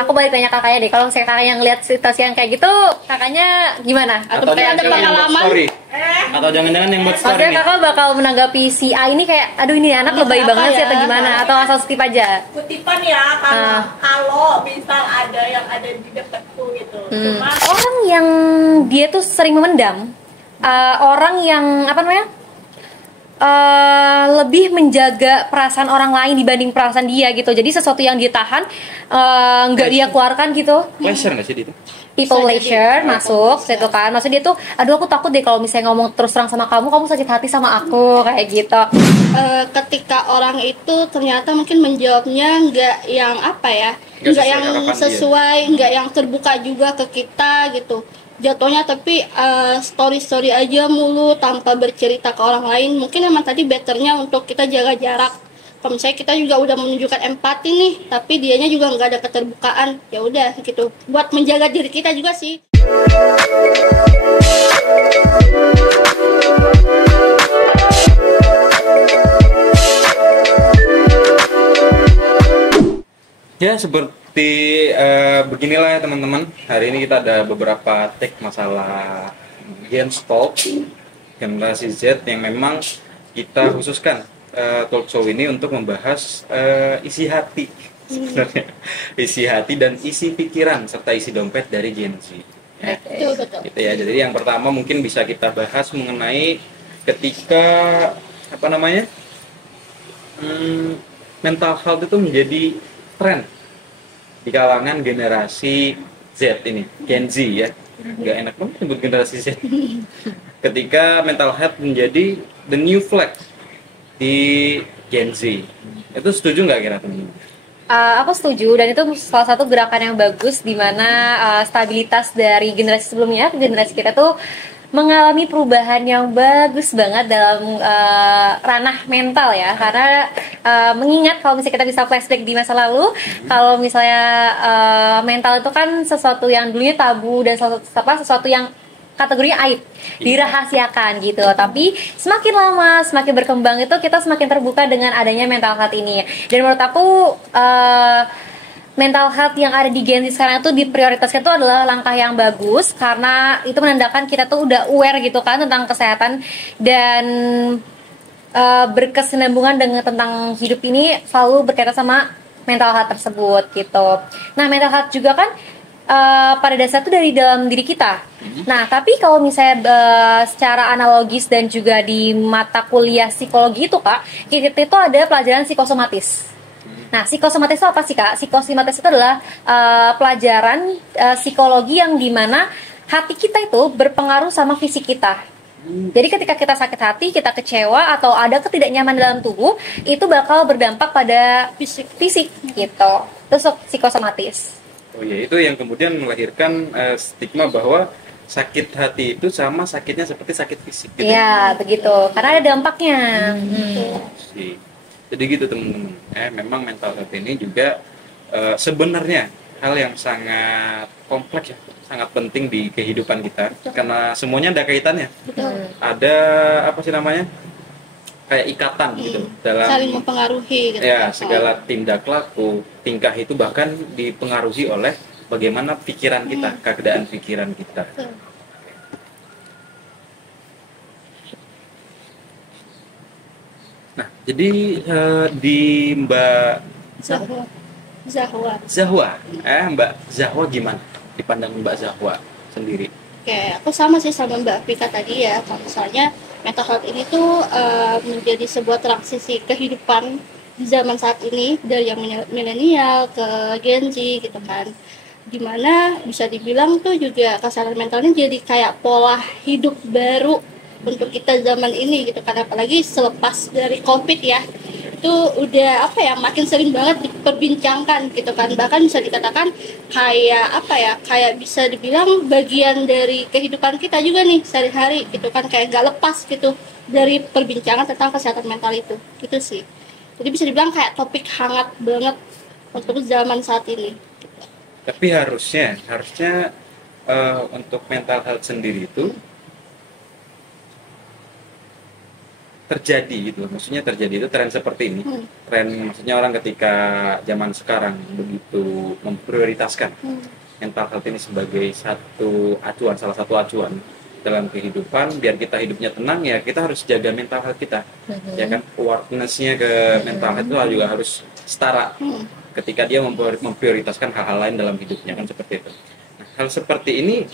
Aku balik tanya kakaknya deh. Kalau misalnya kakaknya ngeliat situasi yang kayak gitu, kakaknya gimana? Atau kayak ada pengalaman? Atau jangan-jangan yang buat story Maksudnya nih? kakak bakal menanggapi si A ini kayak, aduh ini anak lebay banget sih atau gimana? Atau asal skip aja? Kutipan ya, kalau misal ada yang ada di dekatku gitu. Cuma Orang yang dia tuh sering memendam, orang yang apa namanya? Lebih menjaga perasaan orang lain dibanding perasaan dia gitu. Jadi sesuatu yang dia tahan nggak dia keluarkan gitu. Pleasure nggak sih itu? People pleasure masuk situ kan. Maksudnya dia tuh, aduh aku takut deh kalau misalnya ngomong terus terang sama kamu sakit hati sama aku kayak gitu. Ketika orang itu ternyata mungkin menjawabnya nggak yang apa ya, nggak yang sesuai, nggak yang terbuka juga ke kita gitu jatuhnya, tapi story aja mulu tanpa bercerita ke orang lain. Mungkin emang tadi betternya untuk kita jaga jarak. Kalau misalnya kita juga udah menunjukkan empati nih, tapi dianya juga nggak ada keterbukaan, ya udah gitu. Buat menjaga diri kita juga sih. Ya seperti beginilah ya teman-teman. Hari ini kita ada beberapa take masalah Gen Talk generasi Z yang memang kita khususkan talk show ini untuk membahas isi hati sebenarnya, isi hati dan isi pikiran serta isi dompet dari Gen Z. Ya. Betul. Gitu ya. Jadi yang pertama mungkin bisa kita bahas mengenai ketika apa namanya mental health itu menjadi tren di kalangan generasi Z ini, Gen Z ya. Nggak enak banget nyebut generasi Z. Ketika mental health menjadi the new flag di Gen Z. Itu setuju nggak kira teman-teman? Aku setuju, dan itu salah satu gerakan yang bagus di mana stabilitas dari generasi sebelumnya, generasi kita tuh mengalami perubahan yang bagus banget dalam ranah mental ya, karena mengingat kalau misalnya kita bisa flashback di masa lalu, kalau misalnya mental itu kan sesuatu yang dulunya tabu dan sesuatu yang kategorinya aib, dirahasiakan gitu. Tapi semakin lama, semakin berkembang itu kita semakin terbuka dengan adanya mental health ini. Dan menurut aku mental health yang ada di Gen Z sekarang itu diprioritaskan itu adalah langkah yang bagus, karena itu menandakan kita tuh udah aware gitu kan tentang kesehatan dan berkesinambungan dengan tentang hidup ini selalu berkaitan sama mental health tersebut gitu. Nah, mental health juga kan pada dasar itu dari dalam diri kita. Nah, tapi kalau misalnya secara analogis dan juga di mata kuliah psikologi itu Kak, kita itu ada pelajaran psikosomatis. Nah, psikosomatis itu apa sih Kak? Psikosomatis itu adalah pelajaran psikologi yang dimana hati kita itu berpengaruh sama fisik kita. Jadi ketika kita sakit hati, kita kecewa atau ada ketidaknyamanan dalam tubuh, itu bakal berdampak pada fisik gitu. Itu psikosomatis. Oh iya, itu yang kemudian melahirkan stigma bahwa sakit hati itu sama sakitnya seperti sakit fisik gitu. Iya, begitu. Karena ada dampaknya. Jadi gitu teman-teman. Memang mental health ini juga sebenarnya hal yang sangat kompleks ya, sangat penting di kehidupan kita. Karena semuanya ada kaitannya. Ada apa sih namanya? Kayak ikatan gitu dalam saling mempengaruhi gitu. Ya, segala tindak laku, tingkah itu bahkan dipengaruhi oleh bagaimana pikiran kita, keadaan pikiran kita. Nah, jadi di Mbak Zahwa, Mbak Zahwa gimana? Dipandang Mbak Zahwa sendiri? Oke, aku sama sih sama Mbak Vika tadi ya. Kalau misalnya mental health ini tuh menjadi sebuah transisi kehidupan di zaman saat ini dari yang milenial ke Gen Z gitu kan. Dimana bisa dibilang tuh juga kesehatan mentalnya jadi kayak pola hidup baru untuk kita zaman ini gitu kan, apalagi selepas dari COVID ya. Itu udah apa ya, makin sering banget diperbincangkan gitu kan, bahkan bisa dikatakan kayak apa ya, kayak bisa dibilang bagian dari kehidupan kita juga nih sehari-hari gitu kan, kayak gak lepas gitu dari perbincangan tentang kesehatan mental itu gitu sih. Jadi bisa dibilang kayak topik hangat banget untuk zaman saat ini. Tapi harusnya untuk mental health sendiri itu terjadi gitu. Maksudnya terjadi itu tren seperti ini. Tren maksudnya orang ketika zaman sekarang begitu memprioritaskan mental health ini sebagai salah satu acuan dalam kehidupan. Biar kita hidupnya tenang, ya kita harus jaga mental health kita. Ya kan, awareness-nya ke mental health itu juga harus setara ketika dia memprioritaskan hal-hal lain dalam hidupnya, kan seperti itu. Nah, hal seperti ini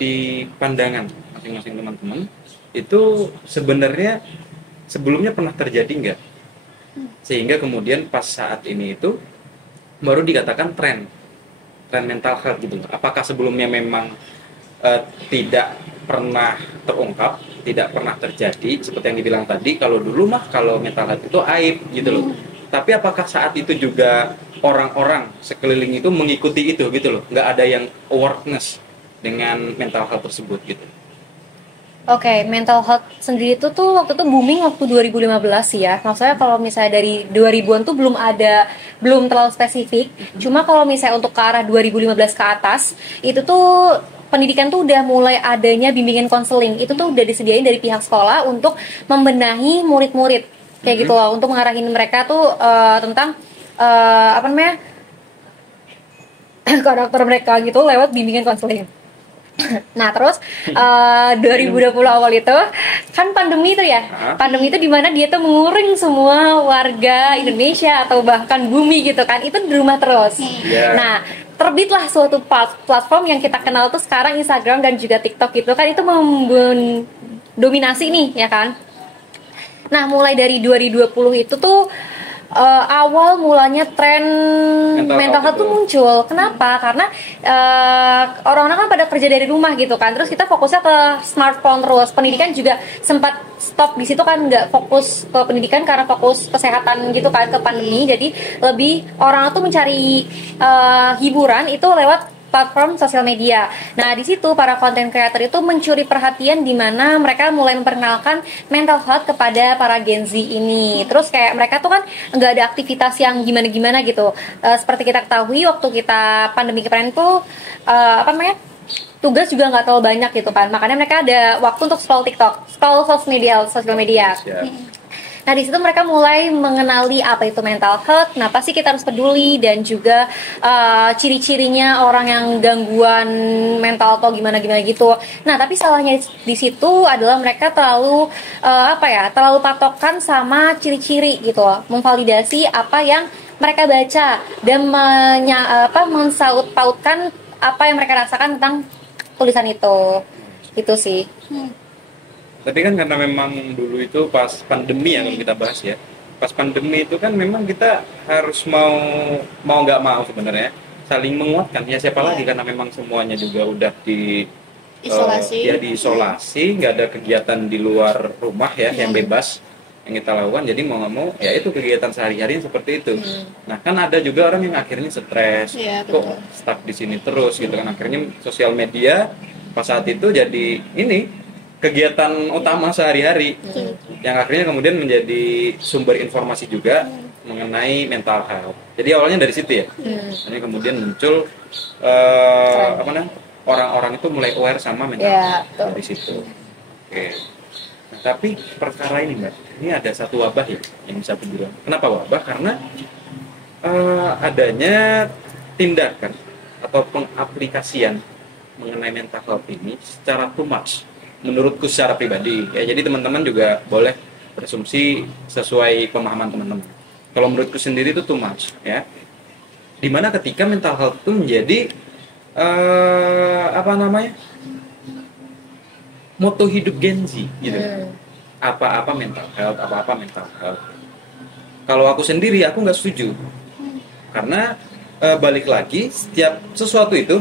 di pandangan masing-masing teman-teman itu sebenarnya sebelumnya pernah terjadi nggak? Sehingga kemudian pas saat ini itu baru dikatakan tren mental health gitu. Apakah sebelumnya memang tidak pernah terungkap, tidak pernah terjadi seperti yang dibilang tadi, kalau dulu mah kalau mental health itu aib gitu loh. Tapi apakah saat itu juga orang-orang sekeliling itu mengikuti itu gitu loh? Nggak ada yang awareness dengan mental health tersebut gitu. Oke, mental health sendiri itu tuh waktu itu booming waktu 2015 sih ya. Maksudnya kalau misalnya dari 2000-an tuh belum terlalu spesifik. Cuma kalau misalnya untuk ke arah 2015 ke atas, itu tuh pendidikan tuh udah mulai adanya bimbingan konseling. Itu tuh udah disediain dari pihak sekolah untuk membenahi murid-murid. Kayak gitu loh, untuk mengarahin mereka tuh tentang karakter mereka gitu lewat bimbingan konseling. Nah terus 2020 awal itu kan pandemi itu ya, pandemi itu dimana dia tuh menguring semua warga Indonesia atau bahkan bumi gitu kan, itu di rumah terus. Nah terbitlah suatu platform yang kita kenal tuh sekarang Instagram dan juga TikTok gitu kan, itu mendominasi nih ya kan. Nah mulai dari 2020 itu tuh awal mulanya tren mental health tuh muncul. Kenapa? Karena orang-orang kan pada kerja dari rumah gitu kan. Terus kita fokusnya ke smartphone terus. Pendidikan juga sempat stop di situ kan, nggak fokus ke pendidikan karena fokus kesehatan gitu kan, ke pandemi. Jadi lebih orang tuh mencari hiburan itu lewat platform sosial media. Nah, di situ para content creator itu mencuri perhatian di mana mereka mulai memperkenalkan mental health kepada para Gen Z ini. Terus kayak mereka tuh kan nggak ada aktivitas yang gimana-gimana gitu. Seperti kita ketahui waktu kita pandemi kemarin tuh tugas juga nggak terlalu banyak gitu kan. Makanya mereka ada waktu untuk scroll TikTok, scroll sosial media. Nah di situ mereka mulai mengenali apa itu mental health, kenapa sih kita harus peduli, dan juga ciri-cirinya orang yang gangguan mental atau gimana gitu. Nah tapi salahnya di situ adalah mereka terlalu terlalu patokan sama ciri-ciri gitu loh, memvalidasi apa yang mereka baca dan mensaut pautkan apa yang mereka rasakan tentang tulisan itu sih. Tapi kan karena memang dulu itu pas pandemi ya, kalau kita bahas ya, pas pandemi itu kan memang kita harus mau nggak mau sebenarnya saling menguatkan ya, siapa lagi, karena memang semuanya juga udah diisolasi, nggak ada kegiatan di luar rumah ya, yang bebas yang kita lakukan. Jadi mau nggak mau ya itu kegiatan sehari-hari seperti itu. Nah kan ada juga orang yang akhirnya stres, kok stuck di sini terus gitu kan, akhirnya sosial media pas saat itu jadi ini kegiatan utama sehari-hari, yang akhirnya kemudian menjadi sumber informasi juga mengenai mental health. Jadi awalnya dari situ ya, ini kemudian muncul orang-orang itu mulai aware sama mental health dari situ. Oke. Nah, tapi perkara ini Mbak, ini ada satu wabah ya yang bisa berbilang. Kenapa wabah? Karena adanya tindakan atau pengaplikasian mengenai mental health ini secara too much. Menurutku secara pribadi ya, jadi teman-teman juga boleh berasumsi sesuai pemahaman teman-teman. Kalau menurutku sendiri itu too much ya, dimana ketika mental health itu menjadi moto hidup Gen Z gitu. Apa-apa mental health. Kalau aku sendiri aku nggak setuju, karena balik lagi setiap sesuatu itu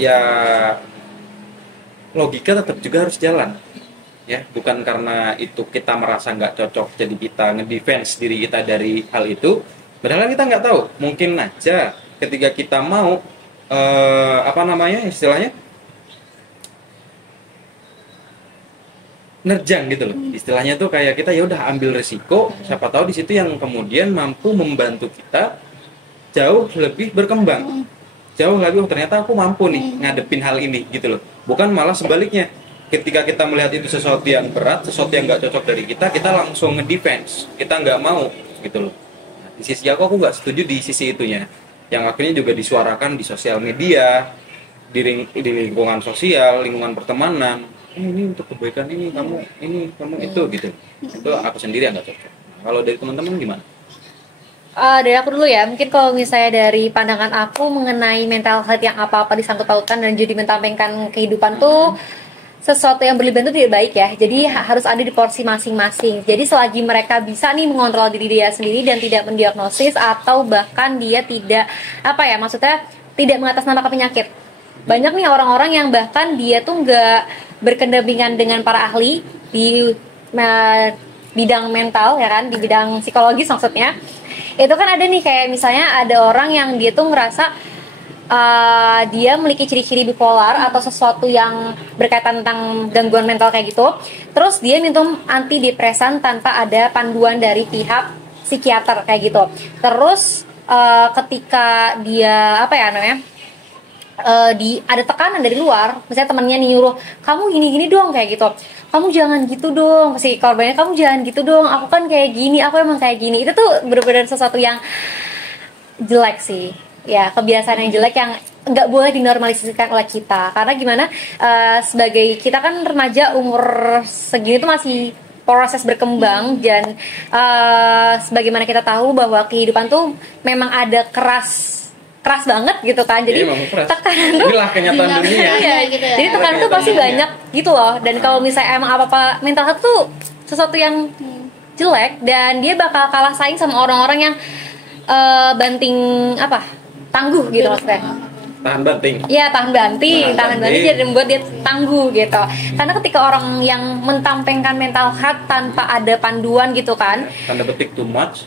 ya logika tetap juga harus jalan ya, bukan karena itu kita merasa nggak cocok jadi kita ngedefense diri kita dari hal itu, padahal kita nggak tahu, mungkin aja ketika kita mau istilahnya nerjang gitu loh, istilahnya tuh kayak kita ya udah ambil resiko, siapa tahu di situ yang kemudian mampu membantu kita jauh lebih berkembang, jauh lebih ternyata aku mampu nih ngadepin hal ini gitu loh, bukan malah sebaliknya ketika kita melihat itu sesuatu yang berat, sesuatu yang nggak cocok dari kita langsung nge-defense, kita nggak mau gitu loh. Nah, di sisi aku nggak setuju di sisi itunya, yang akhirnya juga disuarakan di sosial media, di lingkungan sosial, lingkungan pertemanan. Ini untuk kebaikan ini kamu itu gitu. Itu aku sendiri yang nggak cocok. Nah, kalau dari teman-teman gimana? Dari aku dulu ya, mungkin kalau misalnya dari pandangan aku mengenai mental health yang apa-apa disangkut pautan dan jadi mentampilkan kehidupan tuh sesuatu yang berlebihan itu tidak baik ya. Jadi harus ada di porsi masing-masing. Jadi selagi mereka bisa nih mengontrol diri dia sendiri dan tidak mendiagnosis atau bahkan dia tidak maksudnya tidak mengatasnamakan penyakit. Banyak nih orang-orang yang bahkan dia tuh nggak berkendampingan dengan para ahli di bidang mental ya kan, di bidang psikologis maksudnya. Itu kan ada nih kayak misalnya ada orang yang dia tuh ngerasa dia memiliki ciri-ciri bipolar atau sesuatu yang berkaitan tentang gangguan mental kayak gitu. Terus dia minum antidepresan tanpa ada panduan dari pihak psikiater kayak gitu. Terus ketika dia ada tekanan dari luar, misalnya temannya nih nyuruh kamu gini-gini dong kayak gitu, kamu jangan gitu dong, si korbannya kamu jangan gitu dong, aku kan kayak gini, aku emang kayak gini. Itu tuh benar-benar sesuatu yang jelek sih ya, kebiasaan yang jelek yang nggak boleh dinormalisasikan oleh kita. Karena gimana, sebagai kita kan remaja umur segini tuh masih proses berkembang dan sebagaimana kita tahu bahwa kehidupan tuh memang ada keras banget gitu kan. Jadi tekanan tuh inilah kenyataan dunia. Iya, gitu ya. Jadi tekanan tuh pasti banyak gitu loh. Dan kalau misalnya emang apa-apa mental health tuh sesuatu yang jelek dan dia bakal kalah saing sama orang-orang yang tangguh gitu maksudnya. Tahan banting. Iya, tahan banting jadi membuat dia tangguh gitu. Karena ketika orang yang mentampilkan mental health tanpa ada panduan gitu kan, tanda petik too much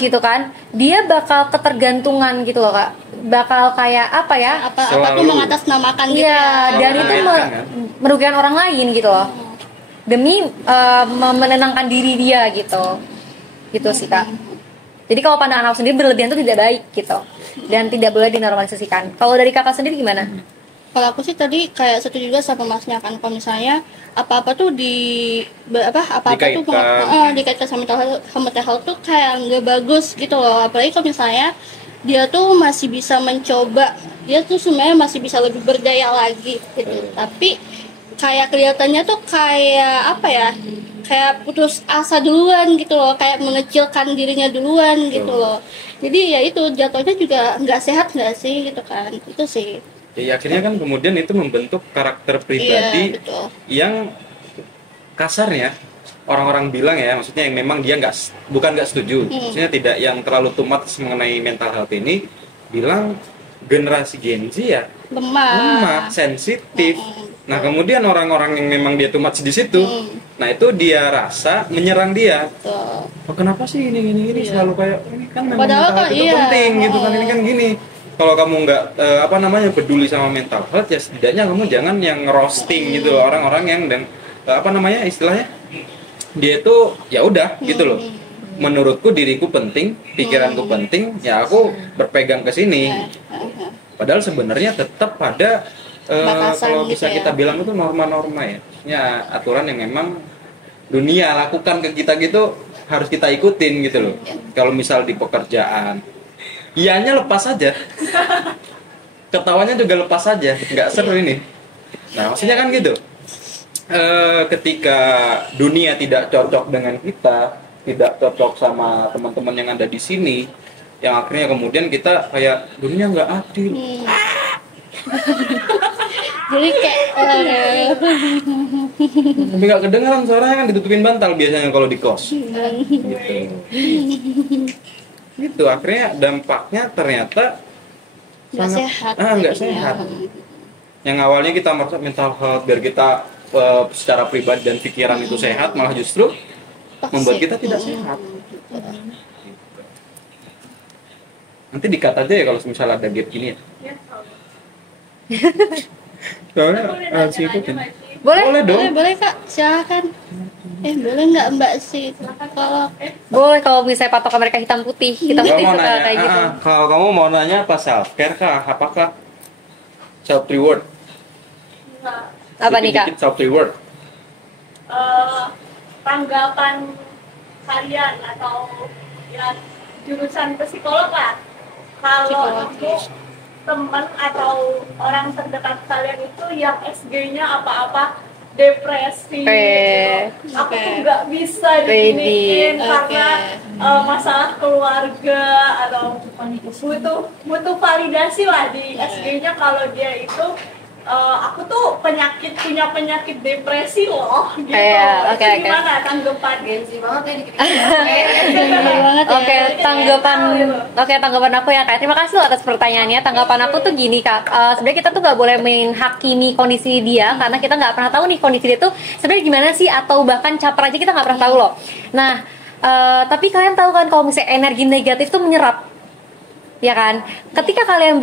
gitu kan, dia bakal ketergantungan gitu loh Kak. Bakal kayak apa tuh mengatasnamakan gitu ya. Dan itu merugikan orang lain gitu loh. Demi menenangkan diri dia gitu. Gitu sih Kak. Jadi kalau pandangan aku sendiri berlebihan itu tidak baik gitu. Dan tidak boleh dinormalisasikan. Kalau dari kakak sendiri gimana? Kalau aku sih tadi kayak setuju juga sama masnya kan, kalau misalnya apa-apa tuh dikaitkan sama mental health tuh kayak nggak bagus gitu loh. Apalagi kalau misalnya dia tuh masih bisa mencoba, dia tuh sebenarnya masih bisa lebih berdaya lagi gitu. Tapi kayak kelihatannya tuh kayak kayak putus asa duluan gitu loh, kayak mengecilkan dirinya duluan gitu loh. Jadi ya itu jatuhnya juga nggak sehat nggak sih gitu kan, itu sih. Ya akhirnya kan kemudian itu membentuk karakter pribadi yang kasarnya orang-orang bilang ya, maksudnya yang memang dia bukan nggak setuju, maksudnya tidak yang terlalu too much mengenai mental health ini, bilang generasi Gen Z ya lemah, sensitif. Nah kemudian orang-orang yang memang dia too much di situ, nah itu dia rasa menyerang dia. Oh, kenapa sih ini selalu kayak ini kan memang mental health itu penting gitu kan, ini kan gini. Kalau kamu nggak peduli sama mental health ya setidaknya kamu jangan yang roasting gitu orang-orang yang dan istilahnya dia itu ya udah gitu loh. Menurutku diriku penting, pikiranku penting, ya aku berpegang ke sini. Padahal sebenarnya tetap pada kalau bisa kita bilang itu norma-norma ya, aturan yang memang dunia lakukan ke kita gitu harus kita ikutin gitu loh. Kalau misal di pekerjaan, ianya lepas aja, ketawanya juga lepas aja, nggak seru ini. Nah maksudnya kan gitu. Ketika dunia tidak cocok dengan kita, tidak cocok sama teman-teman yang ada di sini, yang akhirnya kemudian kita kayak dunia nggak adil. Jadi kayak tapi nggak kedengeran suaranya kan ditutupin bantal biasanya kalau di kos. Gitu akhirnya dampaknya ternyata nggak sehat. Nggak sehat. Yang awalnya kita merasa mental health biar kita secara pribadi dan pikiran itu sehat, malah justru membuat kita tidak sehat. Nanti dikat aja ya kalau misalnya ada gap gini ya. Soalnya harus ikutin. Boleh dong. Boleh Kak, silakan. Boleh nggak Mbak sih? Kalau boleh kalau misalnya patokan mereka hitam putih suka kayak gitu. Kalau kamu mau nanya apa self care kah? Apakah self reward? Apa nih, Kak? Dikit-dikit self reward. Tanggapan kalian atau ya jurusan psikolog lah, kalau Psikologi. aku teman atau orang terdekat kalian itu yang SG-nya apa-apa depresi gitu. Aku tuh nggak bisa diginiin karena masalah keluarga atau butuh validasi lah di SG-nya kalau dia itu aku tuh punya penyakit depresi loh gitu. Oke. Gimana tanggapan Gengsi banget ya dikit. Tanggapan aku ya, Kak. Terima kasih loh atas pertanyaannya. Tanggapan aku tuh gini, Kak. Sebenarnya kita tuh nggak boleh menghakimi kondisi dia karena kita nggak pernah tahu nih kondisi dia tuh sebenarnya gimana sih, atau bahkan caper aja kita nggak pernah tahu loh. Nah, tapi kalian tahu kan kalau misalnya energi negatif tuh menyerap, ya kan? Ketika kalian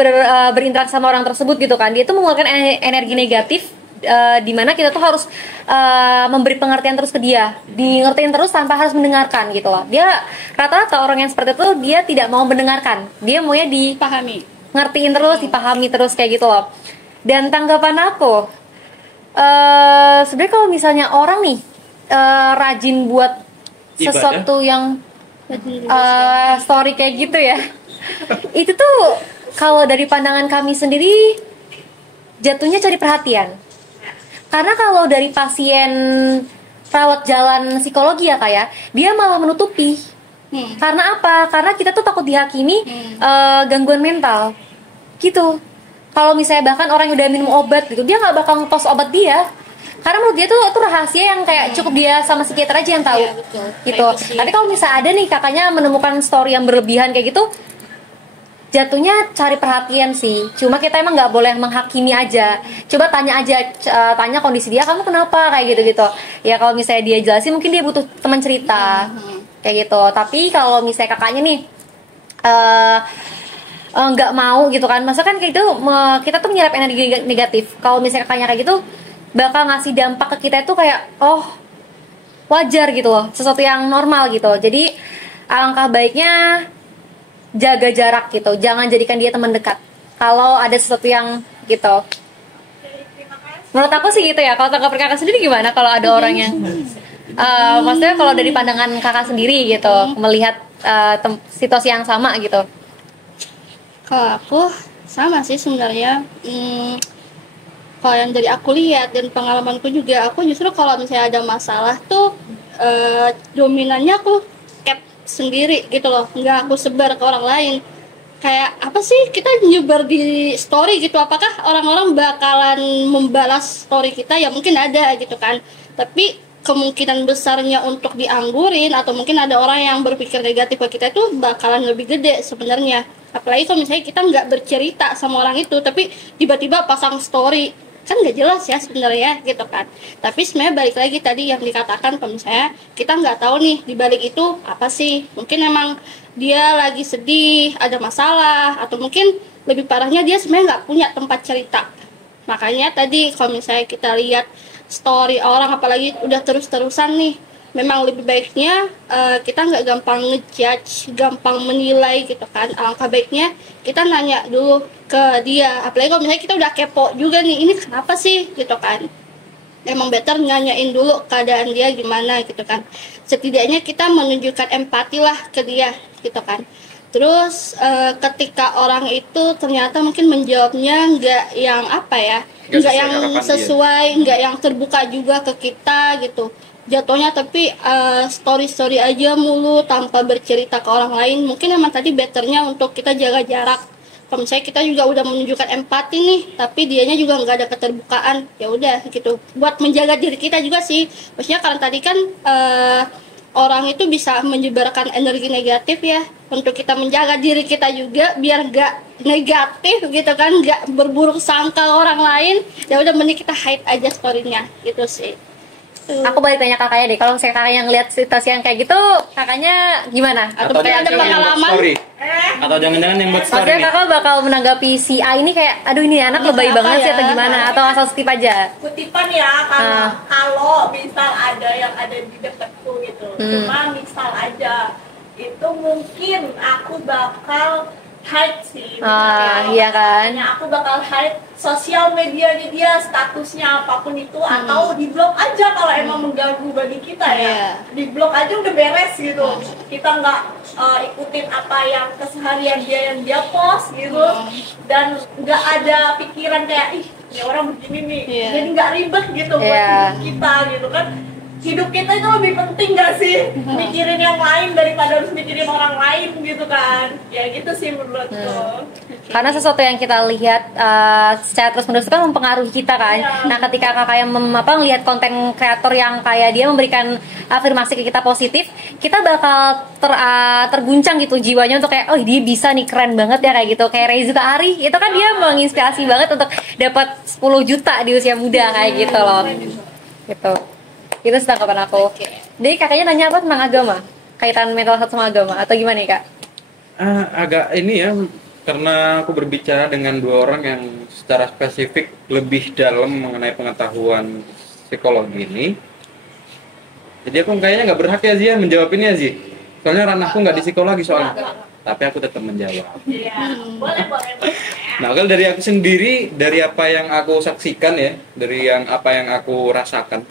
berinteraksi sama orang tersebut gitu kan, dia tuh mengeluarkan energi negatif, di mana kita tuh harus memberi pengertian terus ke dia, ngertiin terus tanpa harus mendengarkan gitu loh. Dia rata-rata orang yang seperti itu dia tidak mau mendengarkan, dia maunya Pahami. ngertiin terus, dipahami terus kayak gitu loh. Dan tanggapan aku, sebenarnya kalau misalnya orang nih rajin buat sesuatu yang story kayak gitu ya, itu tuh kalau dari pandangan kami sendiri jatuhnya cari perhatian. Karena kalau dari pasien rawat jalan psikologi ya, kayak dia malah menutupi. Karena apa? Karena kita tuh takut dihakimi gangguan mental gitu. Kalau misalnya bahkan orang yang udah minum obat gitu, dia nggak bakal ngepost obat dia, karena menurut dia tuh rahasia yang kayak cukup dia sama psikiater aja yang tahu. Iya, betul. Gitu. Tapi kalau misalnya ada nih kakaknya menemukan story yang berlebihan kayak gitu, jatuhnya cari perhatian sih. Cuma kita emang nggak boleh menghakimi aja. Coba tanya aja, tanya kondisi dia, kamu kenapa kayak gitu. Ya kalau misalnya dia jelasin, mungkin dia butuh teman cerita kayak gitu. Tapi kalau misalnya kakaknya nih nggak mau gitu kan, masa kan kayak gitu kita tuh menyerap energi negatif. Kalau misalnya kakaknya kayak gitu bakal ngasih dampak ke kita itu kayak wajar gitu loh, sesuatu yang normal gitu. Jadi alangkah baiknya jaga jarak gitu, jangan jadikan dia teman dekat kalau ada sesuatu yang gitu. Menurut aku sih gitu ya. Kalau tanggapan kakak sendiri gimana kalau ada orang yang maksudnya kalau dari pandangan kakak sendiri gitu, melihat situasi yang sama gitu? Kalau aku sama sih sebenarnya. Kalau yang dari aku lihat dan pengalamanku juga, aku justru kalau misalnya ada masalah tuh dominannya aku keep sendiri gitu loh, nggak aku sebar ke orang lain. Kayak apa sih kita nyebar di story gitu, apakah orang-orang bakalan membalas story kita? Ya mungkin ada gitu kan, tapi kemungkinan besarnya untuk dianggurin atau mungkin ada orang yang berpikir negatif ke kita itu bakalan lebih gede sebenarnya. Apalagi kalau misalnya kita nggak bercerita sama orang itu tapi tiba-tiba pasang story, kan nggak jelas ya sebenarnya gitu kan. Tapi sebenarnya balik lagi tadi yang dikatakan, kalau misalnya kita nggak tahu nih di balik itu apa sih, mungkin emang dia lagi sedih, ada masalah, atau mungkin lebih parahnya dia sebenarnya nggak punya tempat cerita. Makanya tadi kalau misalnya kita lihat story orang apalagi udah terus-terusan nih, memang lebih baiknya kita nggak gampang ngejudge, gampang menilai gitu kan. Alangkah baiknya kita nanya dulu ke dia, apalagi kalau misalnya kita udah kepo juga nih, ini kenapa sih gitu kan. Emang better nanyain dulu keadaan dia gimana gitu kan. Setidaknya kita menunjukkan empati lah ke dia gitu kan. Terus ketika orang itu ternyata mungkin menjawabnya nggak yang apa ya, nggak yang sesuai, nggak yang terbuka juga ke kita gitu jatuhnya, tapi story aja mulu tanpa bercerita ke orang lain, mungkin emang tadi betternya untuk kita jaga jarak. Kalau misalnya kita juga udah menunjukkan empati nih, tapi dianya juga nggak ada keterbukaan, ya udah gitu. Buat menjaga diri kita juga sih, maksudnya karena tadi kan orang itu bisa menyebarkan energi negatif ya, untuk kita menjaga diri kita juga biar nggak negatif gitu kan, nggak berburuk sangka orang lain. Ya udah mending kita hide aja storynya gitu sih. Aku balik tanya kakaknya deh, kalau misalnya kakaknya ngeliat situasi yang kayak gitu, kakaknya gimana? Atau mungkin ada pengalaman? Atau jangan-jangan yang buat story? Maksudnya kakak bakal menanggapi si A ini kayak, aduh ini anak lebay banget sih atau gimana? Atau asal skip aja? Kutipan ya, kalau misal ada yang ada di dekatku gitu, cuma misal aja itu mungkin aku bakal hide sih. Iya kan? Makanya aku bakal hide sosial medianya dia, statusnya apapun itu, atau di blok aja kalau emang mengganggu bagi kita ya. Di blok aja udah beres gitu. Kita nggak ikutin apa yang keseharian dia yang dia post gitu, dan nggak ada pikiran kayak ih ya orang begini nih, jadi nggak ribet gitu buat hidup kita gitu kan. Hidup kita itu lebih penting gak sih mikirin yang lain daripada harus mikirin orang lain gitu kan, ya gitu sih menurutku. Karena sesuatu yang kita lihat secara terus menerus kan mempengaruhi kita kan. Nah ketika kakak yang melihat konten kreator yang kayak dia memberikan afirmasi ke kita positif, kita bakal terguncang gitu jiwanya untuk kayak oh dia bisa nih, keren banget ya kayak gitu. Kayak Reza Tahari itu kan dia menginspirasi banget untuk dapat 10 juta di usia muda kayak gitu loh. Gitu. Itu tanggapan aku. Jadi kakaknya nanya apa tentang agama? Kaitan mental health sama agama atau gimana nih kak? Agak ini ya, karena aku berbicara dengan dua orang yang secara spesifik lebih dalam mengenai pengetahuan psikologi ini. Jadi aku kayaknya nggak berhak ya Zia menjawab ini ya Zia. Soalnya ranahku nggak di psikologi soalnya. Tapi aku tetap menjawab. Iya, boleh. Nah, kalau dari aku sendiri, dari apa yang aku saksikan ya, dari apa yang aku rasakan.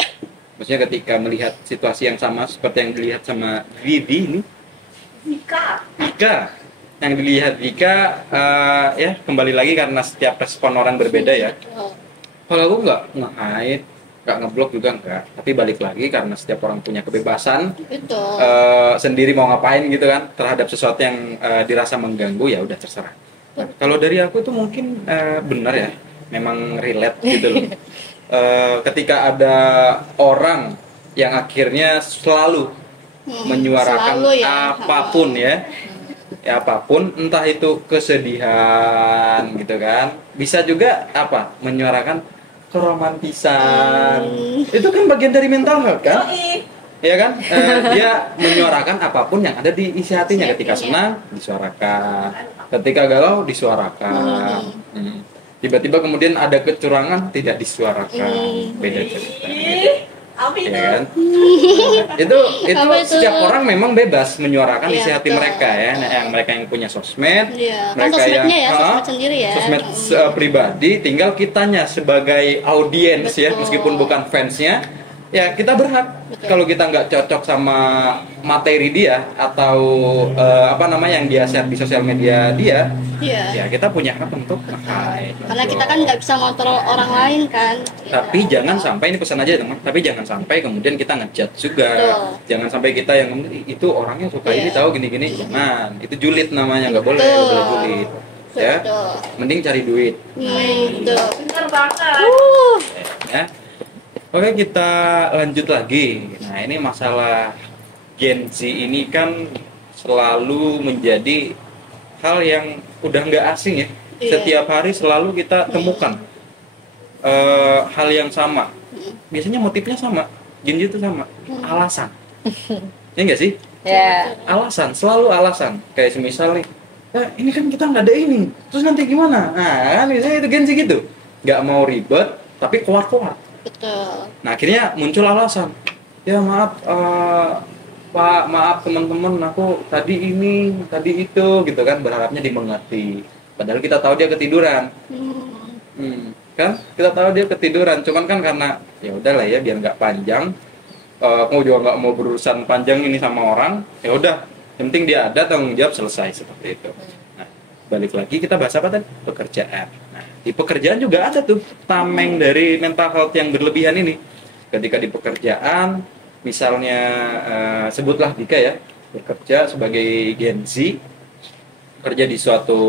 Maksudnya ketika melihat situasi yang sama seperti yang dilihat sama Vivi ini, Vika yang dilihat Vika, ya kembali lagi karena setiap respon orang berbeda ya. Kalau aku nggak nge-hide, nggak ngeblok juga nggak, tapi balik lagi karena setiap orang punya kebebasan sendiri mau ngapain gitu kan terhadap sesuatu yang dirasa mengganggu, ya udah terserah. Kalau dari aku tuh mungkin benar ya, memang relate gitu loh. Ketika ada orang yang akhirnya selalu menyuarakan apapun ya, apapun, entah itu kesedihan gitu kan, bisa juga menyuarakan keromantisan, itu kan bagian dari mental health kan, ya kan. Dia menyuarakan apapun yang ada di isi hatinya. Ketika senang disuarakan, ketika galau disuarakan. Tiba-tiba kemudian ada kecurangan tidak disuarakan, beda cerita. Ya kan? itu setiap orang memang bebas menyuarakan isi hati mereka ya. Yang mereka yang punya sosmed, mereka yang sosmed sendiri ya, sosmed pribadi, tinggal kitanya sebagai audiens ya, meskipun bukan fansnya, ya kita berhak. Kalau kita nggak cocok sama materi dia atau yang dia share di sosial media dia, ya kita punya hak untuk karena kita kan nggak bisa ngontrol orang lain kan. Tapi jangan sampai, ini pesan aja teman, tapi jangan sampai kemudian kita ngejudge juga. Jangan sampai kita yang itu orangnya suka ini tahu gini-gini, jangan. Itu julid namanya, nggak boleh julid. Ya, mending cari duit. Bener banget. Ya. Oke, kita lanjut lagi. Nah, ini masalah Gen Z ini kan selalu menjadi hal yang udah nggak asing ya. Setiap hari selalu kita temukan hal yang sama. Biasanya motifnya sama. Gen Z itu sama. Alasan. Ya nggak sih? Alasan, selalu alasan. Kayak semisal nih, ini kan kita nggak ada ini. Terus nanti gimana? Nah, kan biasanya itu Gen Z gitu. Nggak mau ribet, tapi keluar-keluar. Betul. Nah akhirnya muncul alasan, ya maaf Pak, maaf teman-teman, aku tadi ini, tadi itu gitu kan, berharapnya dimengerti. Padahal kita tahu dia ketiduran, kan? Kita tahu dia ketiduran, cuman kan karena ya udahlah ya biar nggak panjang, aku juga nggak mau berurusan panjang ini sama orang, ya udah, yang penting dia ada, tanggung jawab, selesai, seperti itu. Nah, balik lagi kita bahas apa tadi? Pekerjaan. Nah, di pekerjaan juga ada tuh tameng dari mental health yang berlebihan ini. Ketika di pekerjaan, misalnya sebutlah Dika ya, bekerja sebagai Gen Z, kerja di suatu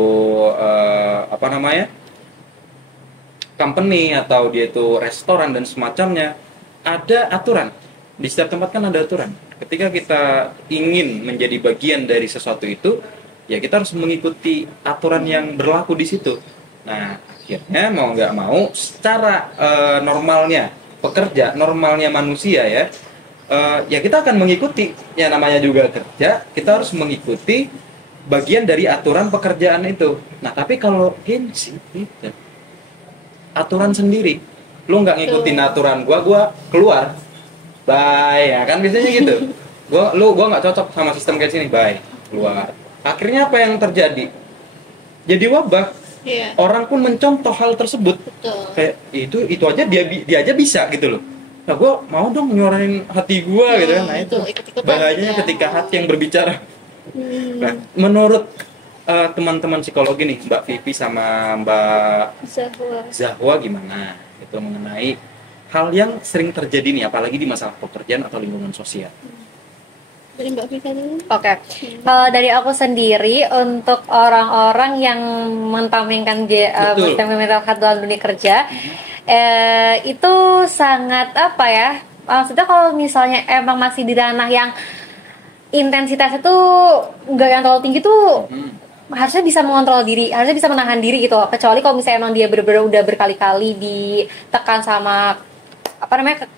company atau dia itu restoran dan semacamnya, ada aturan. Di setiap tempat kan ada aturan. Ketika kita ingin menjadi bagian dari sesuatu itu, ya kita harus mengikuti aturan yang berlaku di situ. Nah, akhirnya mau nggak mau secara normalnya pekerja, normalnya manusia ya, ya kita akan mengikuti, ya namanya juga kerja, kita harus mengikuti bagian dari aturan pekerjaan itu. Nah tapi kalau Gen Z itu aturan sendiri, lu nggak ngikutin aturan gua keluar, bye, ya kan biasanya gitu. Gua nggak cocok sama sistem kayak sini, bye, keluar. Akhirnya apa yang terjadi? jadi wabah. Iya. Orang pun mencontoh hal tersebut. Betul. Kayak itu aja dia aja bisa gitu loh. Nah, gue mau dong nyuarain hati gue gitu kan. Nah itu ikut-ikutan bahayanya ya. ketika hati yang berbicara. Nah, menurut teman-teman psikologi nih, Mbak Vivi sama Mbak Zahwa gimana? Itu mengenai hal yang sering terjadi nih, apalagi di masalah pekerjaan atau lingkungan sosial. Dari Mbak Vika dulu. Oke. Kalau dari aku sendiri, untuk orang-orang yang mentampilkan mental health dalam dunia kerja, itu sangat apa ya? Maksudnya kalau misalnya emang masih di ranah yang intensitasnya tuh nggak yang terlalu tinggi tuh, harusnya bisa mengontrol diri, harusnya bisa menahan diri gitu. Kecuali kalau misalnya emang dia bener-bener udah berkali-kali ditekan sama apa namanya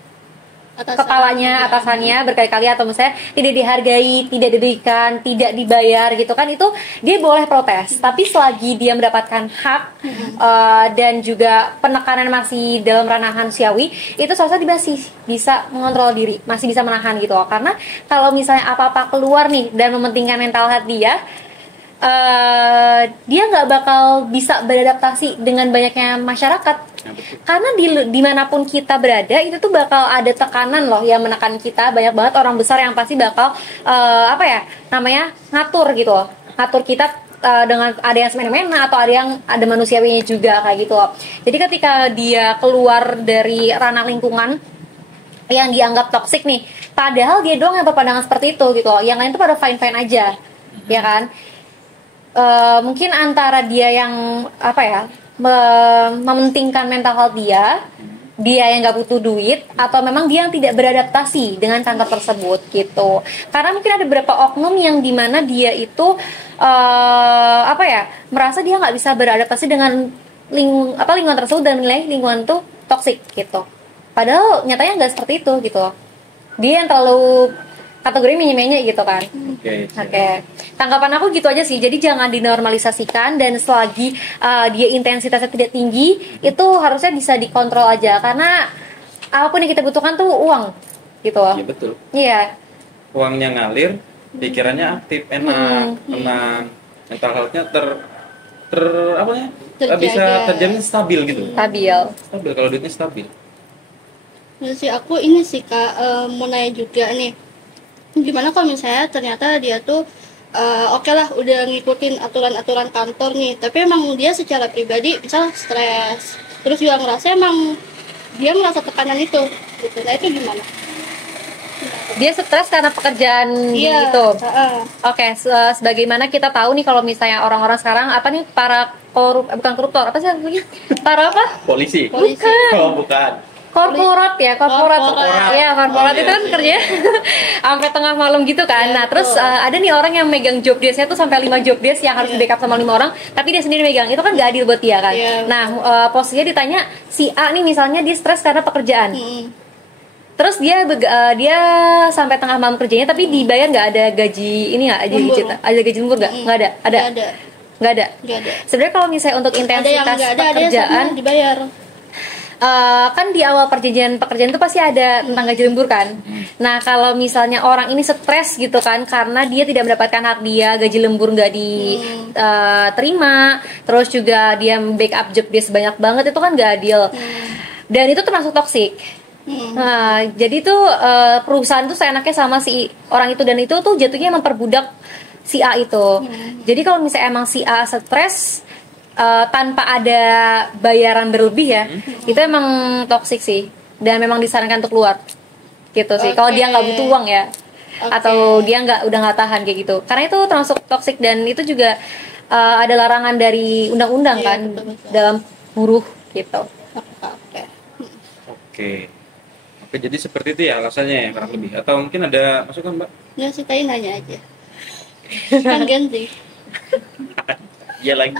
kepalanya, atasannya berkali-kali, atau misalnya tidak dihargai, tidak diberikan, tidak dibayar gitu kan, itu dia boleh protes. Tapi selagi dia mendapatkan hak dan juga penekanan masih dalam ranah manusiawi, itu seharusnya dia masih bisa mengontrol diri, masih bisa menahan gitu loh. Karena kalau misalnya apa-apa keluar nih dan mementingkan mental health dia nggak bakal bisa beradaptasi dengan banyaknya masyarakat. Karena dimanapun kita berada itu tuh bakal ada tekanan loh yang menekan kita. Banyak banget orang besar yang pasti bakal ngatur gitu loh, ngatur kita dengan ada yang semena-mena atau ada manusiawinya juga kayak gitu loh. Jadi ketika dia keluar dari ranah lingkungan yang dianggap toksik nih, padahal dia doang yang berpandangan seperti itu gitu loh, yang lain tuh pada fine-fine aja, ya kan? Mungkin antara dia yang mementingkan mental health dia yang nggak butuh duit, atau memang dia yang tidak beradaptasi dengan kantor tersebut gitu. Karena mungkin ada beberapa oknum yang dimana dia itu merasa dia nggak bisa beradaptasi dengan lingkungan tersebut dan menilai lingkungan itu toksik gitu. Padahal nyatanya nggak seperti itu gitu. Dia yang terlalu kategori menye-menye gitu kan. Oke. Tanggapan aku gitu aja sih. Jadi jangan dinormalisasikan, dan selagi dia intensitasnya tidak tinggi, itu harusnya bisa dikontrol aja. Karena apapun yang kita butuhkan tuh uang gitu loh. Iya betul. Iya. Uangnya ngalir, pikirannya aktif, enak, tenang, mental health-nya bisa terjamin stabil gitu. Stabil kalau duitnya stabil. Menurut sih aku ini sih Kak, mau nanya juga nih. Gimana kalau misalnya ternyata dia tuh oke lah udah ngikutin aturan-aturan kantor nih, tapi emang dia secara pribadi misal stres, terus juga ngerasa emang dia merasa tekanan itu gitu. Nah itu gimana? Dia stres karena pekerjaan itu. Oke, sebagaimana kita tahu nih kalau misalnya orang-orang sekarang para bukan koruptor, apa sih namanya? Para apa? Polisi. Bukan. Oh, bukan. Korporat itu kan kerja sampai tengah malam gitu kan. Nah terus ada nih orang yang megang job desk-nya tuh sampai 5 job desk yang harus di backup sama 5 orang, tapi dia sendiri megang. Itu kan gak adil buat dia kan. Nah posisinya ditanya si A nih misalnya, dia stres karena pekerjaan. Terus dia sampai tengah malam kerjanya, tapi dibayar nggak ada gaji ini, nggak ada gaji lembur nggak ada. Sebenarnya kalau misalnya untuk intensitas pekerjaan dibayar. Kan di awal perjanjian pekerjaan itu pasti ada tentang gaji lembur kan. Nah kalau misalnya orang ini stres gitu kan karena dia tidak mendapatkan hak dia, gaji lembur nggak diterima, terus juga dia backup job dia sebanyak banget, itu kan nggak adil. Dan itu termasuk toksik. Nah jadi tuh perusahaan tuh seenaknya sama si orang itu, dan itu tuh jatuhnya memperbudak si A itu. Jadi kalau misalnya emang si A stres tanpa ada bayaran berlebih ya, itu emang toksik sih, dan memang disarankan untuk keluar gitu sih. Kalau dia nggak butuh uang ya, atau dia udah nggak tahan kayak gitu, karena itu termasuk toksik, dan itu juga ada larangan dari undang-undang kan, dalam buruh gitu. Oke, jadi seperti itu ya alasannya ya kurang lebih, atau mungkin ada masukan Mbak? Ya sih, tadi nanya aja. Kan ganti. Iya lagi.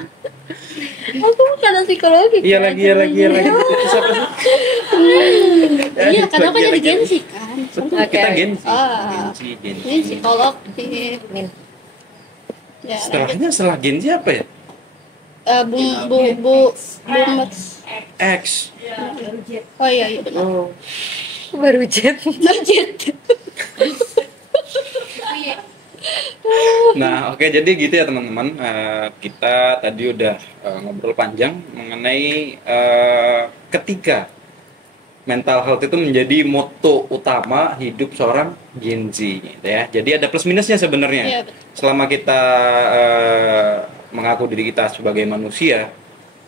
Aku bukan psikologi. Iya lagi. Itu siapa sih? Iya, karena aku jadi Gensi kan. Betul, kita Gensi. Ini psikolog sih. Ya, setelahnya setelah Gensi apa ya? Bu X. Oh iya benar. Baru jet. Nah, oke, jadi gitu ya teman-teman. Kita tadi udah ngobrol panjang mengenai ketika mental health itu menjadi moto utama hidup seorang Gen Z, gitu ya. Jadi ada plus minusnya sebenarnya. Iya, Selama kita mengaku diri kita sebagai manusia,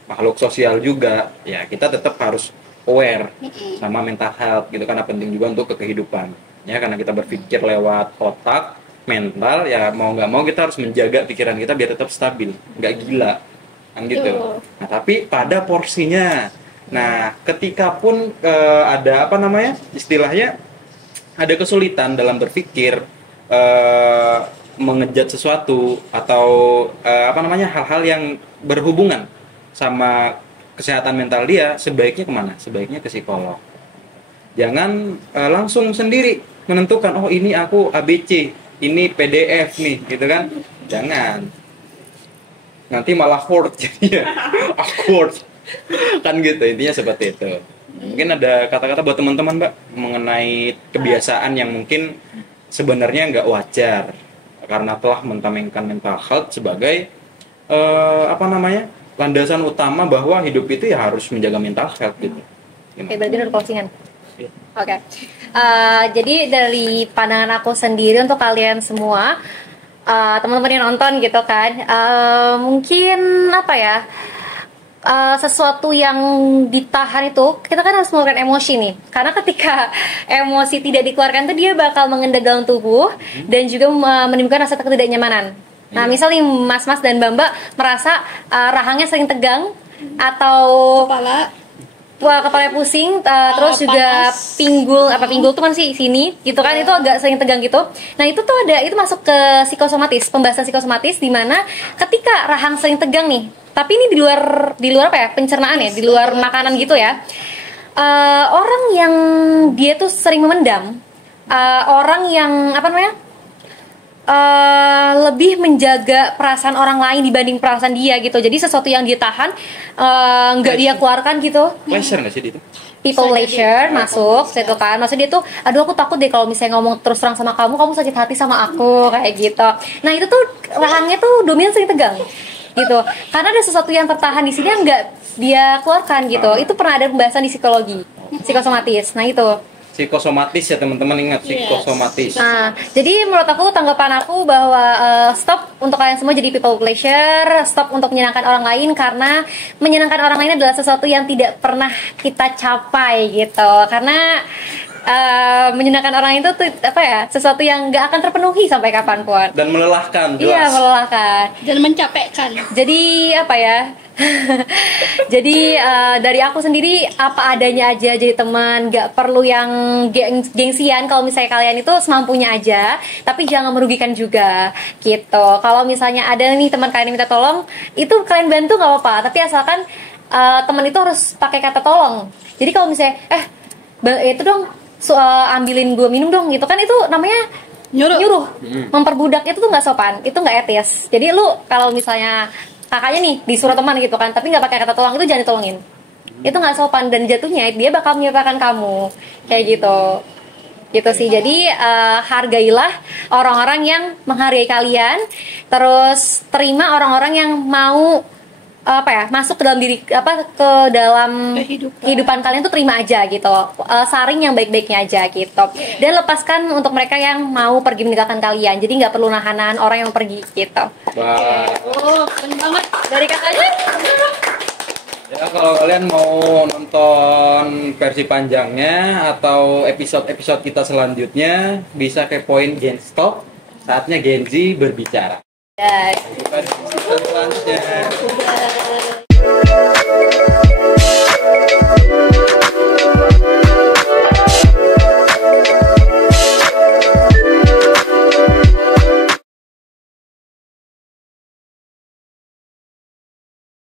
makhluk sosial juga, ya kita tetap harus aware sama mental health gitu, karena penting juga untuk kehidupan. Ya, karena kita berpikir lewat otak, mental, ya mau nggak mau kita harus menjaga pikiran kita biar tetap stabil, nggak gila, kan gitu. Nah, tapi pada porsinya. Nah, ketika pun ada apa namanya, istilahnya ada kesulitan dalam berpikir, mengejat sesuatu atau apa namanya, hal-hal yang berhubungan sama kesehatan mental dia, sebaiknya kemana? Sebaiknya ke psikolog. Jangan langsung sendiri menentukan, oh ini aku ABC, ini PDF nih, gitu kan? Jangan. Nanti malah awkward jadinya. Awkward. Kan gitu, intinya seperti itu. Mungkin ada kata-kata buat teman-teman, Mbak, mengenai kebiasaan yang mungkin sebenarnya nggak wajar karena telah mentamengkan mental health sebagai apa namanya, landasan utama bahwa hidup itu ya harus menjaga mental health gitu. Oke, berarti udah closingan. Oke. Jadi dari pandangan aku sendiri untuk kalian semua, teman-teman yang nonton gitu kan, mungkin apa ya, sesuatu yang ditahan itu, kita kan harus mengeluarkan emosi nih, karena ketika emosi tidak dikeluarkan tuh dia bakal mengendap dalam tubuh dan juga menimbulkan rasa ketidaknyamanan. Nah, misal nih mas-mas dan mbak-mbak merasa rahangnya sering tegang atau kepala pusing, terus juga pinggul tuh kan sih sini gitu kan, itu agak sering tegang gitu. Nah, itu tuh itu masuk ke psikosomatis, pembahasan psikosomatis, di mana ketika rahang sering tegang nih, tapi ini di luar apa ya, pencernaan ya, di luar makanan gitu ya. Orang yang dia tuh sering memendam, orang yang apa namanya, lebih menjaga perasaan orang lain dibanding perasaan dia gitu. Jadi sesuatu yang dia tahan nggak dia keluarkan gitu. Pleasure nggak sih itu? People pleasure masuk situ kan. Maksudnya dia tuh, aduh aku takut deh kalau misalnya ngomong terus terang sama kamu sakit hati sama aku, kayak gitu. Nah, itu tuh rahangnya tuh dominan sering tegang gitu. Karena ada sesuatu yang tertahan di sini yang nggak dia keluarkan gitu. Itu pernah ada pembahasan di psikologi, psikosomatis. Nah, itu psikosomatis ya teman-teman, ingat psikosomatis. Nah, jadi menurut aku, tanggapan aku bahwa stop untuk kalian semua jadi people pleasure, stop untuk menyenangkan orang lain, karena menyenangkan orang lain adalah sesuatu yang tidak pernah kita capai gitu. Karena menyenangkan orang itu tuh apa ya, sesuatu yang nggak akan terpenuhi sampai kapanpun. Dan melelahkan, jelas. Iya, melelahkan. Dan mencapekkan. Jadi apa ya? Jadi dari aku sendiri apa adanya aja, jadi teman, nggak perlu yang gengsian. Kalau misalnya kalian itu semampunya aja, tapi jangan merugikan juga gitu. Kalau misalnya ada nih teman kalian yang minta tolong, itu kalian bantu nggak apa-apa, tapi asalkan teman itu harus pakai kata tolong. Jadi kalau misalnya itu dong, ambilin gue minum dong gitu kan, itu namanya nyuruh. Memperbudak itu tuh nggak sopan, itu nggak etis. Jadi lu kalau misalnya kakaknya nih disuruh teman gitu kan, tapi nggak pakai kata tolong, itu jangan ditolongin. Itu nggak sopan, dan jatuhnya dia bakal menyepakkan kamu kayak gitu sih. Jadi hargailah orang-orang yang menghargai kalian, terus terima orang-orang yang mau masuk ke dalam ke dalam kehidupan kalian tuh, terima aja gitu. Saring yang baik-baiknya aja gitu, dan lepaskan untuk mereka yang mau pergi meninggalkan kalian. Jadi nggak perlu nahan orang yang pergi gitu. Keren banget Dari kakaknya. Ya, kalau kalian mau nonton versi panjangnya atau episode-episode kita selanjutnya, bisa kepoin Gen Stop, saatnya Gen Z berbicara. Yes. Selanjutnya.